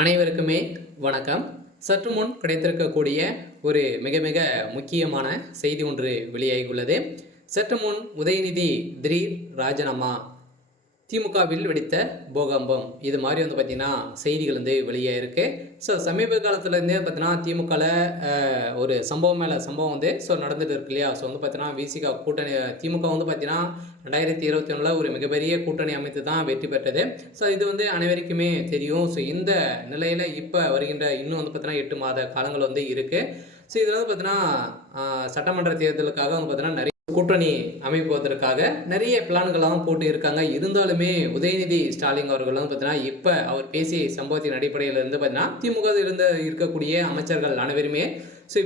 அனைவருக்குமே வணக்கம். சற்று முன் கிடைத்திருக்கக்கூடிய ஒரு மிக மிக முக்கியமான செய்தி ஒன்று வெளியாகியுள்ளது. சற்று முன் உதயநிதி திடீர் ராஜினாமா, திமுகவில் வெடித்த பூகம்பம், இது மாதிரி பார்த்தீங்கன்னா செய்திகள் வெளியாயிருக்கு. ஸோ சமீப காலத்துலேருந்தே பார்த்தீங்கன்னா திமுகவில் ஒரு சம்பவம் மேலே சம்பவம் நடந்துட்டு இருக்கு இல்லையா. ஸோ பார்த்தீங்கன்னா விசிக கூட்டணி திமுக பார்த்தீங்கன்னா 2021 ஒரு மிகப்பெரிய கூட்டணி அமைத்து தான் வெற்றி பெற்றது. ஸோ இது அனைவருக்குமே தெரியும். ஸோ இந்த நிலையில் இப்போ வருகின்ற இன்னும் பார்த்தீங்கன்னா 8 மாத காலங்கள் இருக்குது. ஸோ இதில் பார்த்தீங்கன்னா சட்டமன்ற தேர்தலுக்காக பார்த்தீங்கன்னா நிறைய கூட்டணி அமைப்பதற்காக நிறைய பிளான்கள்லாம் போட்டு இருக்காங்க. இருந்தாலுமே உதயநிதி ஸ்டாலின் அவர்கள் பார்த்தீங்கன்னா இப்போ அவர் பேசிய சம்பவத்தின் அடிப்படையில் பார்த்தீங்கன்னா திமுக இருக்கக்கூடிய அமைச்சர்கள் அனைவருமே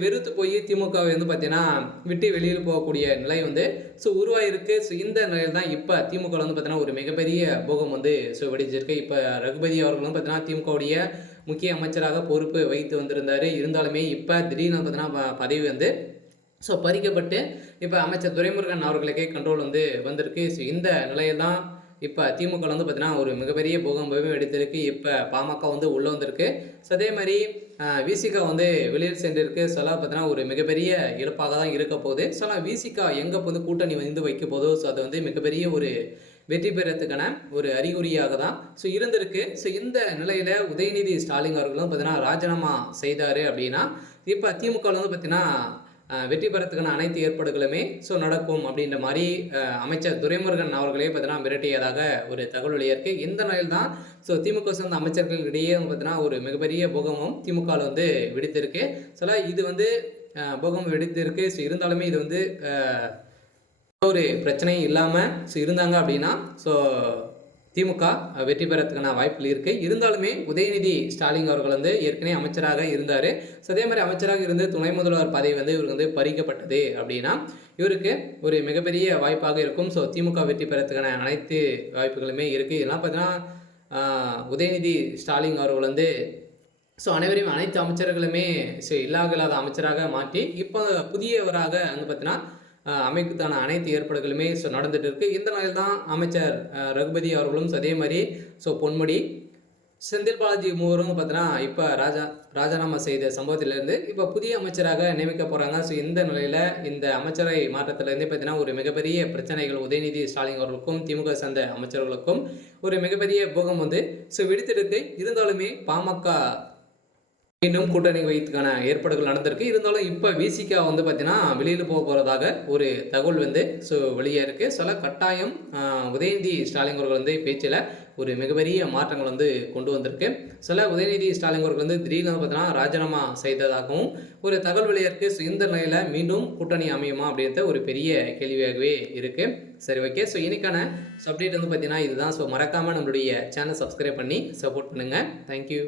வெறுத்து போய் திமுகவை பார்த்தீங்கன்னா விட்டு வெளியில் போகக்கூடிய நிலை உருவாயிருக்கு. இந்த நிலையில் தான் இப்போ திமுக பார்த்தீங்கன்னா ஒரு மிகப்பெரிய போகம் வெடிச்சிருக்கு. இப்போ ரகுபதி அவர்கள் பார்த்தீங்கன்னா திமுகவுடைய முக்கிய அமைச்சராக பொறுப்பு வைத்து வந்திருந்தார். இருந்தாலுமே இப்போ திடீர்னு பார்த்தீங்கன்னா பதவி பறிக்கப்பட்டு இப்போ அமைச்சர் துரைமுருகன் அவர்களுக்கே கண்ட்ரோல் வந்திருக்கு. இந்த நிலையில் தான் இப்போ திமுக பார்த்தீங்கன்னா ஒரு மிகப்பெரிய பூகம்பமே எடுத்திருக்கு. இப்போ பாமக உள்ளே வந்திருக்கு. அதே மாதிரி விசிக வெளியில் சென்றிருக்கு. பார்த்தீங்கன்னா ஒரு மிகப்பெரிய இழப்பாக தான் இருக்க போகுது. விசிக எங்கே கூட்டணி வைக்க போதோ அது மிகப்பெரிய ஒரு வெற்றி பெறத்துக்கான ஒரு அறிகுறியாக தான் இருந்திருக்கு. இந்த நிலையில் உதயநிதி ஸ்டாலின் அவர்களும் பார்த்தீங்கன்னா ராஜினாமா செய்தார் அப்படின்னா இப்போ திமுக பார்த்தீங்கன்னா வெற்றி பெறத்துக்கான அனைத்து ஏற்பாடுகளுமே நடக்கும் அப்படின்ற மாதிரி அமைச்சர் துரைமுருகன் அவர்களே பார்த்தீங்கன்னா மிரட்டியதாக ஒரு தகவல் வெளியிருக்கு. இந்த நிலையில் தான் திமுக சேர்ந்த அமைச்சர்களிடையே பார்த்தீங்கன்னா ஒரு மிகப்பெரிய பூகம்பம் திமுகவில் வெடித்திருக்கு. இது பூகம்பம் வெடித்திருக்கு. இருந்தாலுமே இது ஒரு பிரச்சனையும் இல்லாமல் இருந்தாங்க அப்படின்னா திமுக வெற்றி பெறத்துக்கான வாய்ப்புகள் இருக்குது. இருந்தாலுமே உதயநிதி ஸ்டாலின் அவர்கள் ஏற்கனவே அமைச்சராக இருந்தார். அதே மாதிரி அமைச்சராக இருந்து துணை முதல்வர் பதவி இவருக்கு பறிக்கப்பட்டது அப்படின்னா இவருக்கு ஒரு மிகப்பெரிய வாய்ப்பாக இருக்கும். திமுக வெற்றி பெறத்துக்கான அனைத்து வாய்ப்புகளுமே இருக்குது. இதெல்லாம் பார்த்தீங்கன்னா உதயநிதி ஸ்டாலின் அவர்கள் அனைவரையும் அனைத்து அமைச்சர்களுமே இல்லாத அமைச்சராக மாற்றி இப்போ புதியவராக பார்த்தீங்கன்னா அமைப்புக்கான அனைத்து ஏற்பாடுகளுமே நடந்துட்டு இருக்கு. இந்த நாளில் தான் அமைச்சர் ரகுபதி அவர்களும் அதே மாதிரி பொன்முடி செந்தில் பாலாஜி மூவரும் பார்த்தீங்கன்னா இப்போ ராஜினாமா செய்த சம்பவத்திலிருந்து இப்போ புதிய அமைச்சராக நியமிக்க போகிறாங்க. இந்த நிலையில் இந்த அமைச்சரை மாற்றத்திலேருந்து பார்த்தீங்கன்னா ஒரு மிகப்பெரிய பிரச்சனைகள் உதயநிதி ஸ்டாலின் அவர்களுக்கும் திமுக சேர்ந்த அமைச்சர்களுக்கும் ஒரு மிகப்பெரிய பூகம் வெடித்திருக்கு. இருந்தாலுமே பாமக மீண்டும் கூட்டணி வைத்துக்கான ஏற்பாடுகள் நடந்திருக்கு. இருந்தாலும் இப்போ விசிக பார்த்தீங்கன்னா வெளியில் போகிறதாக ஒரு தகவல் வெளியே இருக்குது. கட்டாயம் உதயநிதி ஸ்டாலின் அவர்கள் பேச்சில் ஒரு மிகப்பெரிய மாற்றங்கள் கொண்டு வந்திருக்கு. உதயநிதி ஸ்டாலின் அவர்கள் திடீர்னு பார்த்தீங்கன்னா ராஜினாமா செய்ததாகவும் ஒரு தகவல் வெளியே இருக்குது. இந்த நிலையில் மீண்டும் கூட்டணி அமையுமா அப்படின்ற ஒரு பெரிய கேள்வியாகவே இருக்குது. சரி, ஓகே. இன்னைக்கான அப்டேட் பார்த்தீங்கன்னா இதுதான். மறக்காமல் நம்மளுடைய சேனல் சப்ஸ்கிரைப் பண்ணி சப்போர்ட் பண்ணுங்கள். தேங்க்யூ.